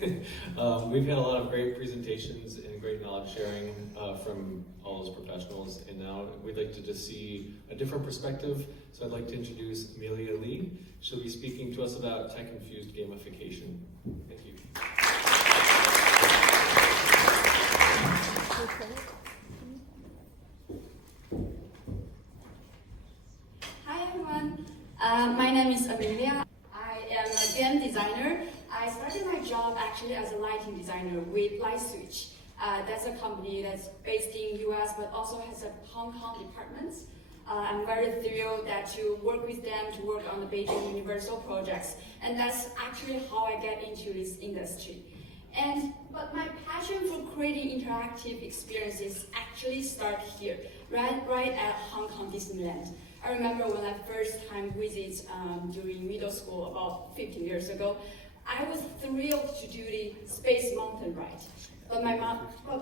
We've had a lot of great presentations and great knowledge sharing from all those professionals, and now we'd like to just see a different perspective. So I'd like to introduce Amelia Lee. She'll be speaking to us about tech-infused gamification. Thank you. Hi everyone, my name is Amelia. I am a game designer. I started my job actually as a lighting designer with Light Switch. That's a company that's based in US but also has a Hong Kong department. I'm very thrilled to work with them, to work on the Beijing Universal projects, and that's actually how I get into this industry. But my passion for creating interactive experiences actually started here, right at Hong Kong Disneyland. I remember when I first time visited during middle school about 15 years ago, I was thrilled to do the Space Mountain ride. But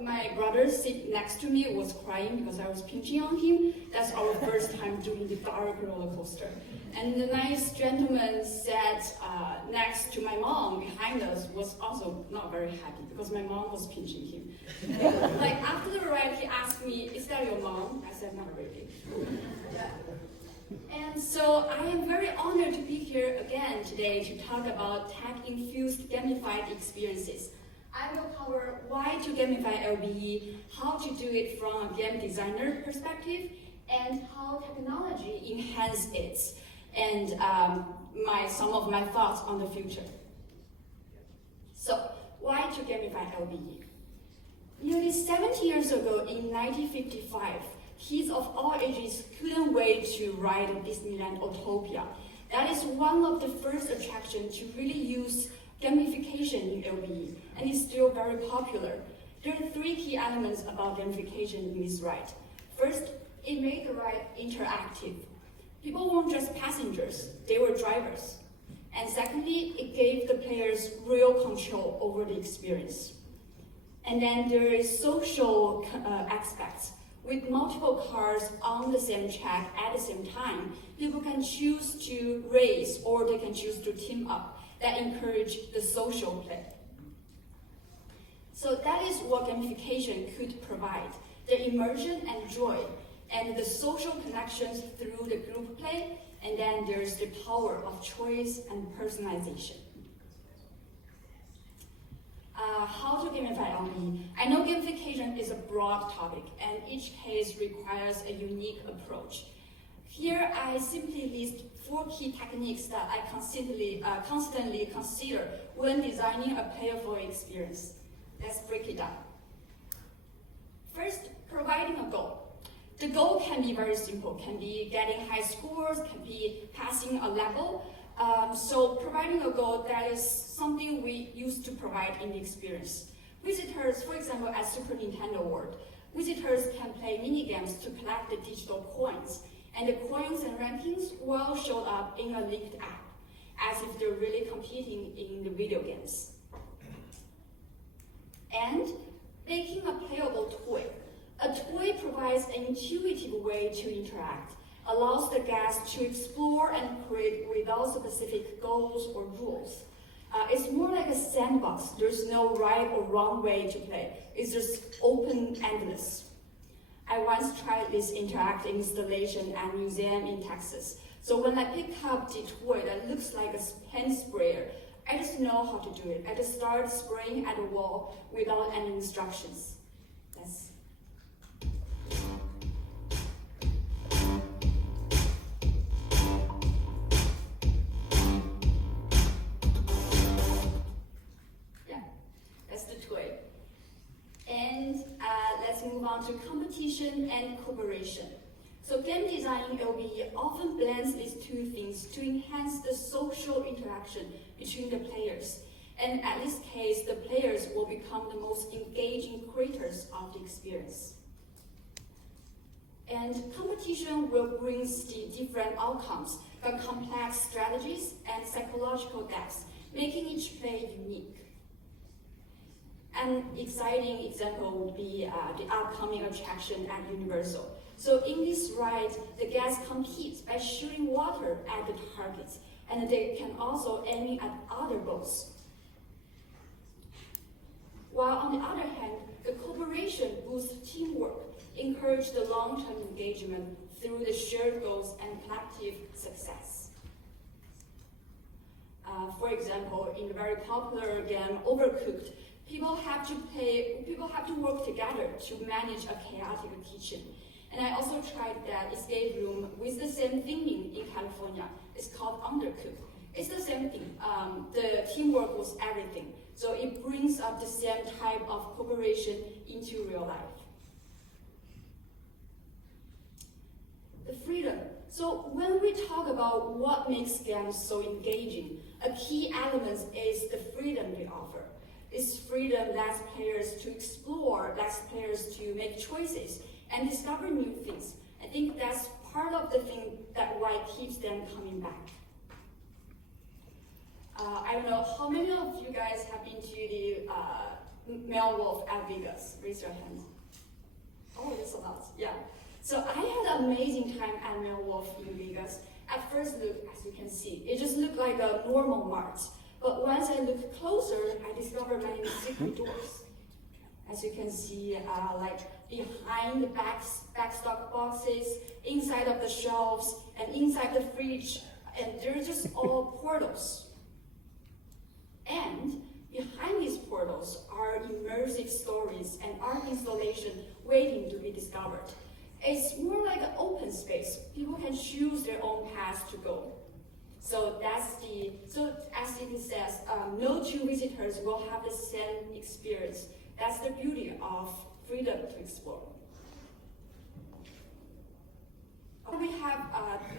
my brother sitting next to me was crying because I was pinching on him. That's our first time doing the dark roller coaster. And the nice gentleman sat next to my mom behind us was also not very happy because my mom was pinching him. Like after the ride, he asked me, "Is that your mom?" I said, "Not really." And so I am very honored to be here again today to talk about tech-infused gamified experiences. I will cover why to gamify LBE, how to do it from a game designer perspective, and how technology enhances it, and some of my thoughts on the future. So, why to gamify LBE? Nearly 70 years ago, in 1955, kids of all ages couldn't wait to ride Disneyland Autopia. That is one of the first attractions to really use gamification in LBE, and it's still very popular. There are three key elements about gamification in this ride. First, it made the ride interactive. People weren't just passengers, they were drivers. And secondly, it gave the players real control over the experience. And then there is social aspects. With multiple cars on the same track at the same time, people can choose to race or they can choose to team up. That encourage the social play. So that is what gamification could provide, the immersion and joy, and the social connections through the group play, and then there's the power of choice and personalization. How to gamify LBE? I know gamification is a broad topic, and each case requires a unique approach. Here, I simply list 4 key techniques that I constantly consider when designing a playful experience. Let's break it down. First, providing a goal. The goal can be very simple, can be getting high scores, can be passing a level. So providing a goal, that is something we used to provide in the experience. Visitors, for example, at Super Nintendo World, visitors can play mini games to collect the digital coins. And the coins and rankings will show up in a linked app, as if they're really competing in the video games. And making a playable toy. A toy provides an intuitive way to interact, allows the guests to explore and create without specific goals or rules. It's more like a sandbox. There's no right or wrong way to play. It's just open, endless. I once tried this interactive installation at a museum in Texas. So when I pick up the toy that looks like a pen sprayer, I just know how to do it. I just start spraying at the wall without any instructions. That's the toy. And let's move on to competition and cooperation. So game design in LBE often blends these two things to enhance the social interaction between the players. And at this case, the players will become the most engaging creators of the experience. And competition will bring the different outcomes from complex strategies and psychological depths, making each play unique. An exciting example would be the upcoming attraction at Universal. So in this ride, the guests compete by shooting water at the targets, and they can also aim at other boats. while on the other hand, the cooperation boosts teamwork, encourage the long-term engagement through the shared goals and collective success. For example, in the very popular game Overcooked, people have to work together to manage a chaotic kitchen. And I also tried that escape room with the same theming in California. It's called Undercooked. It's the same thing. The teamwork was everything. So it brings up the same type of cooperation into real life. The freedom. So when we talk about what makes games so engaging, a key element is the freedom they offer. This freedom lets players to explore, lets players to make choices and discover new things. I think that's part of the thing that why keeps them coming back. I don't know, how many of you guys have been to the Mel Wolf at Vegas? Raise your hands. Oh, there's a lot, yeah. So I had an amazing time at Mel Wolf in Vegas. At first look, as you can see, it just looked like a normal mart. But once I looked closer, I discovered many secret doors. As you can see, like behind the backstock boxes, inside of the shelves, and inside the fridge, and they're just all portals. And behind these portals are immersive stories and art installation waiting to be discovered. It's more like an open space. People can choose their own path to go. So as it says, no two visitors will have the same experience. That's the beauty of freedom to explore. We have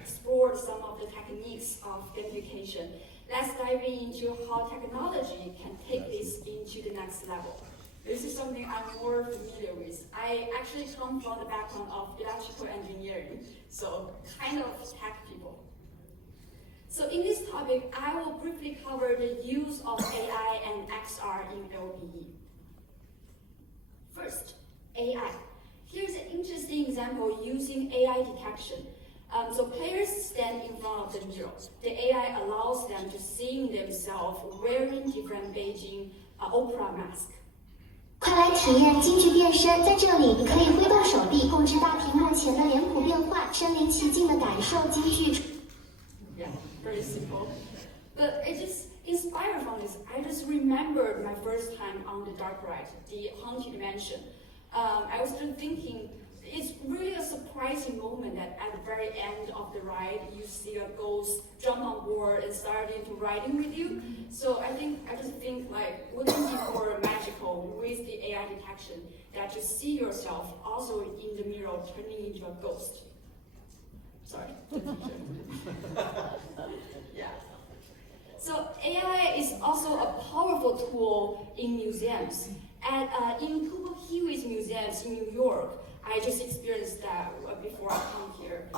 explored some of the techniques of gamification. Let's dive into how technology can take this into the next level. This is something I'm more familiar with. I actually come from the background of electrical engineering, so kind of tech people. So in this topic, I will briefly cover the use of AI and XR in LBE. First, AI. Here's an interesting example using AI detection. So players stand in front of the mirror. The AI allows them to see themselves wearing different Beijing opera masks. 快来体验京剧变身，在这里你可以挥动手臂，控制大屏幕前的脸谱变换，身临其境的感受京剧。Yeah, very simple. But it just inspired from this. I just remembered my first time on the dark ride, the Haunted Mansion. I was just thinking, it's really a surprising moment that at the very end of the ride, you see a ghost jump on board and start into riding with you. So I just think like, wouldn't it be more magical with the AI detection that you see yourself also in the mirror turning into a ghost? Sorry. Yeah. So AI is also a powerful tool in museums. In Cooper Hewitt's museums in New York, I just experienced that before I come here.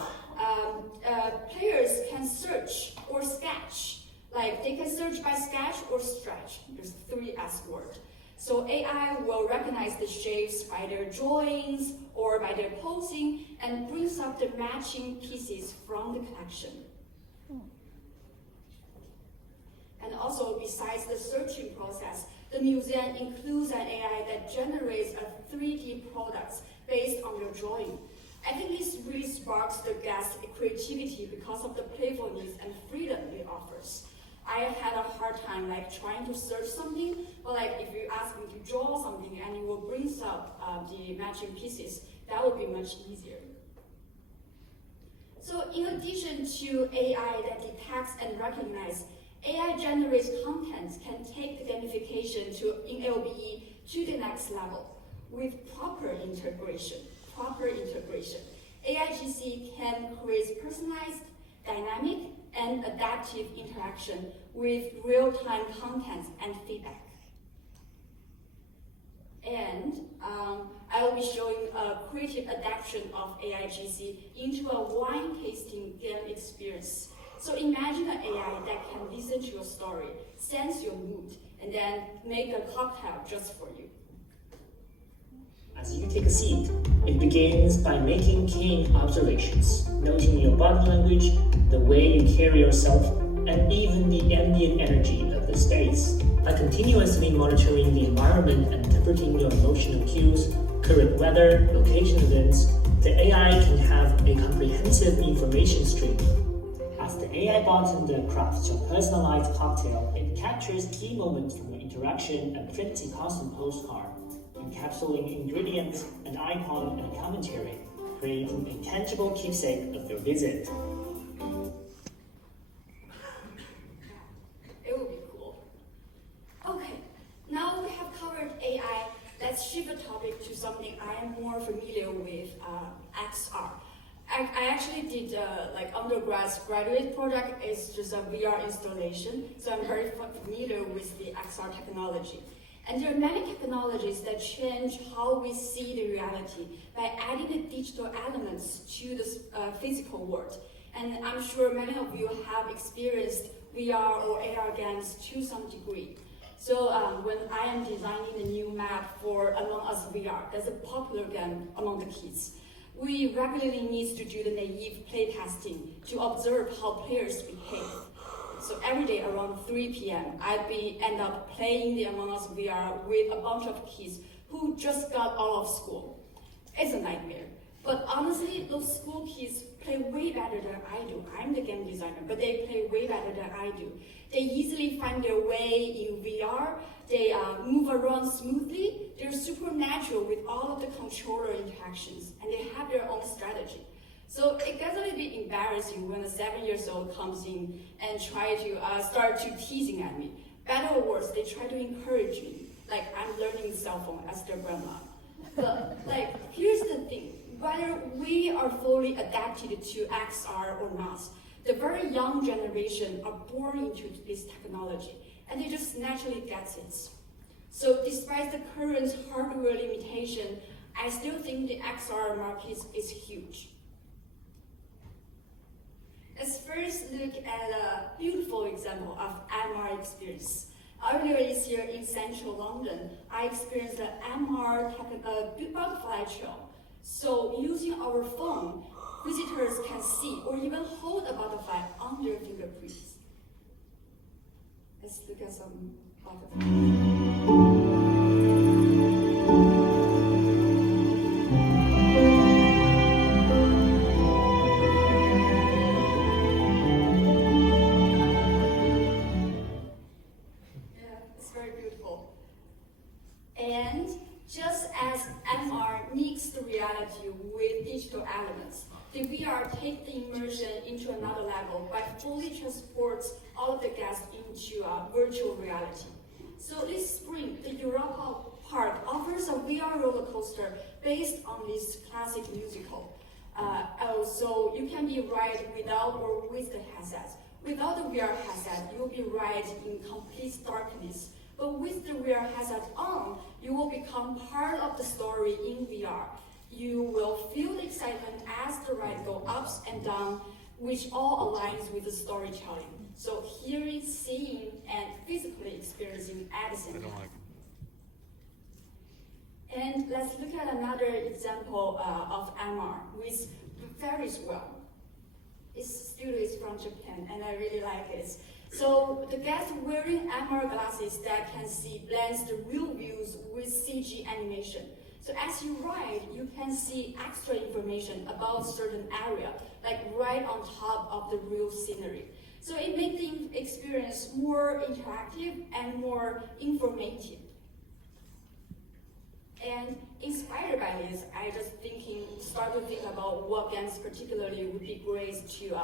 Players can search or sketch. Like they can search by sketch or stretch. There's 3 S word. So AI will recognize the shapes by their drawings or by their posing and brings up the matching pieces from the collection. And also, besides the searching process, the museum includes an AI that generates a 3D products based on your drawing. I think this really sparks the guest's creativity because of the playfulness and freedom it offers. I had a hard time trying to search something, but if you ask me to draw something and it will bring up the matching pieces, that would be much easier. So in addition to AI that detects and recognizes, AI generates content can take the gamification in LBE to the next level with proper integration. AIGC can create personalized, dynamic, and adaptive interaction with real-time content and feedback. And I will be showing a creative adaptation of AIGC into a wine tasting game experience. So imagine an AI that can listen to your story, sense your mood, and then make a cocktail just for you. As you take a seat, it begins by making keen observations, noting your body language, the way you carry yourself, and even the ambient energy of of the space. By continuously monitoring the environment and interpreting your emotional cues, current weather, location events, the AI can have a comprehensive information stream. As the AI bartender crafts your personalized cocktail, it captures key moments from your interaction and prints a custom postcard, encapsulating ingredients, an icon, and a commentary, creating a tangible keepsake of your visit. It would be cool. Okay, now we have covered AI. Let's shift the topic to something I am more familiar with, XR. I actually did undergraduate project. It's just a VR installation, so I'm very familiar with the XR technology. And there are many technologies that change how we see the reality by adding the digital elements to the physical world. And I'm sure many of you have experienced VR or AR games to some degree. So when I am designing the new map for Among Us VR, that's a popular game among the kids, we regularly need to do the naive play testing to observe how players behave. So every day around 3 p.m., end up playing the Among Us VR with a bunch of kids who just got out of school. It's a nightmare. But honestly, those school kids play way better than I do. I'm the game designer, but they play way better than I do. They easily find their way in VR. They move around smoothly. They're supernatural with all of the controller interactions, and they have their own strategy. So it gets a little bit embarrassing when a 7-year-old comes in and try to start to teasing at me. Better or worse, they try to encourage me, like I'm learning cell phone as their grandma. But here's the thing, whether we are fully adapted to XR or not, the very young generation are born into this technology, and they just naturally get it. So despite the current hardware limitation, I still think the XR market is huge. Let's first look at a beautiful example of MR experience. Earlier this year in central London, I experienced the MR butterfly trail. So using our phone, visitors can see or even hold a butterfly on their fingerprints. Let's look at some butterflies. And just as MR mixed the reality with digital elements, the VR takes the immersion into another level by fully transports all of the guests into virtual reality. So this spring, the Europa Park offers a VR roller coaster based on this classic musical. So you can be ride without or with the headset. Without the VR headset, you will be ride in complete darkness. But with the VR headset on, you will become part of the story in VR. You will feel the excitement as the ride goes ups and down, which all aligns with the storytelling. So hearing, seeing, and physically experiencing at the same time. And let's look at another example of MR, which varies well. This studio is from Japan, and I really like it. So the guest wearing MR glasses that can see blends the real views with CG animation. So as you ride, you can see extra information about certain area, like right on top of the real scenery. So it makes the experience more interactive and more informative. And inspired by this, I just start to think about what games particularly would be great to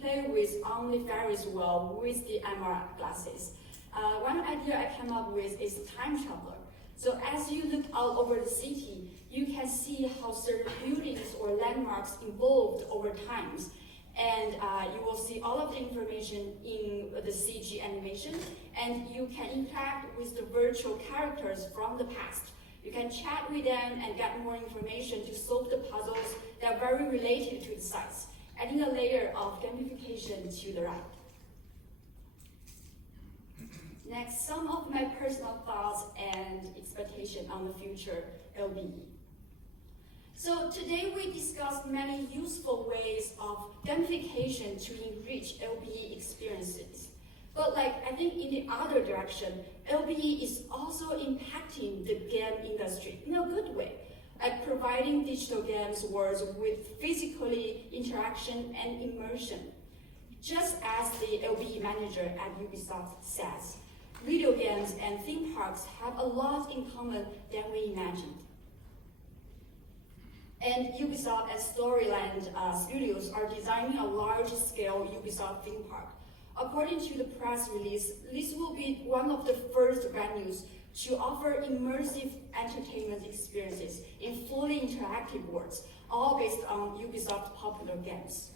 play with only varies well with the MR glasses. One idea I came up with is time traveler. So as you look out over the city, you can see how certain buildings or landmarks evolved over times. And you will see all of the information in the CG animation, and you can interact with the virtual characters from the past. You can chat with them and get more information to solve the puzzles that are very related to the sites, adding a layer of gamification to the ride. Next, some of my personal thoughts and expectation on the future LBE. So today we discussed many useful ways of gamification to enrich LBE experiences. But I think in the other direction, LBE is also impacting the game industry in a good way, providing digital games worlds with physically interaction and immersion. Just as the LBE manager at Ubisoft says, video games and theme parks have a lot in common than we imagined. And Ubisoft and Storyland Studios are designing a large-scale Ubisoft theme park. According to the press release, this will be one of the first venues to offer immersive entertainment experiences in fully interactive worlds, all based on Ubisoft popular games.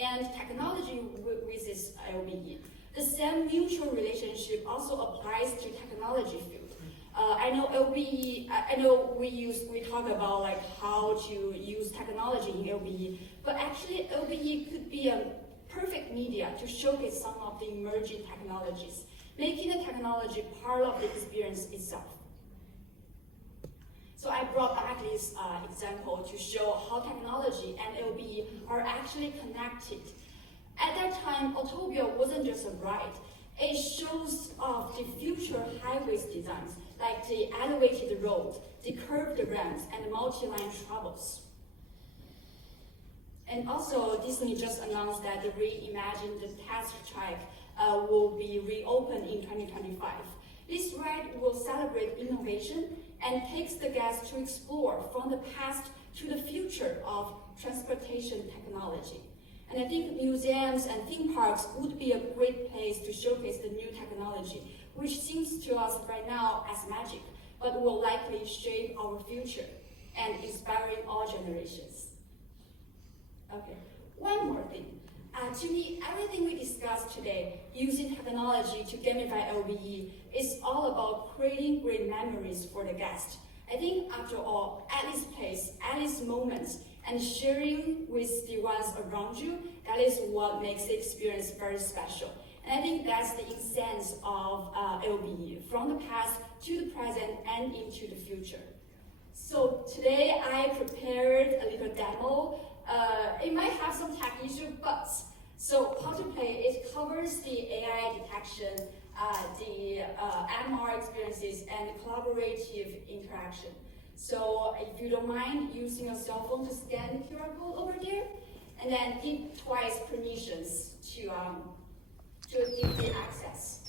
And technology with this LBE. The same mutual relationship also applies to technology field. I know LBE, I know we talk about how to use technology in LBE, but actually LBE could be a perfect media to showcase some of the emerging technologies, making the technology part of the experience itself. So I brought back this example to show how technology and LBE are actually connected. At that time, Autopia wasn't just a ride. It shows off the future highways designs, like the elevated road, the curved ramps, and the multi-line travels. And also, Disney just announced that the reimagined test track will be reopened in 2025. This ride will celebrate innovation and takes the guests to explore from the past to the future of transportation technology. And I think museums and theme parks would be a great place to showcase the new technology, which seems to us right now as magic, but will likely shape our future and inspiring all generations. Okay, one more thing. To me, everything we discussed today, using technology to gamify LBE, is all about creating great memories for the guest. I think, after all, at this place, at this moment, and sharing with the ones around you, that is what makes the experience very special. And I think that's the essence of LBE, from the past to the present and into the future. So today I prepared a little demo. It might have some tech issue, but so how to play, it covers the AI detection, the MR experiences, and collaborative interaction. So if you don't mind using your cell phone to scan the QR code over there, and then give twice permissions to give the access.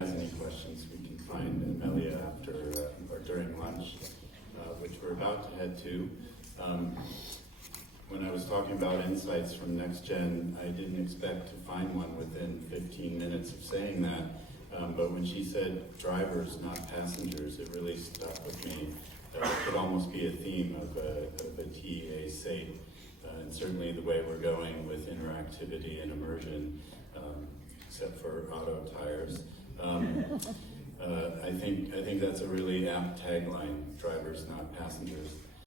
Any questions we can find Amelia after or during lunch, which we're about to head to. When I was talking about insights from Next Gen, I didn't expect to find one within 15 minutes of saying that. But when she said drivers, not passengers, it really stuck with me. It could almost be a theme of a TEA SATE, and certainly the way we're going with interactivity and immersion, except for auto tires. I think that's a really apt tagline, drivers, not passengers.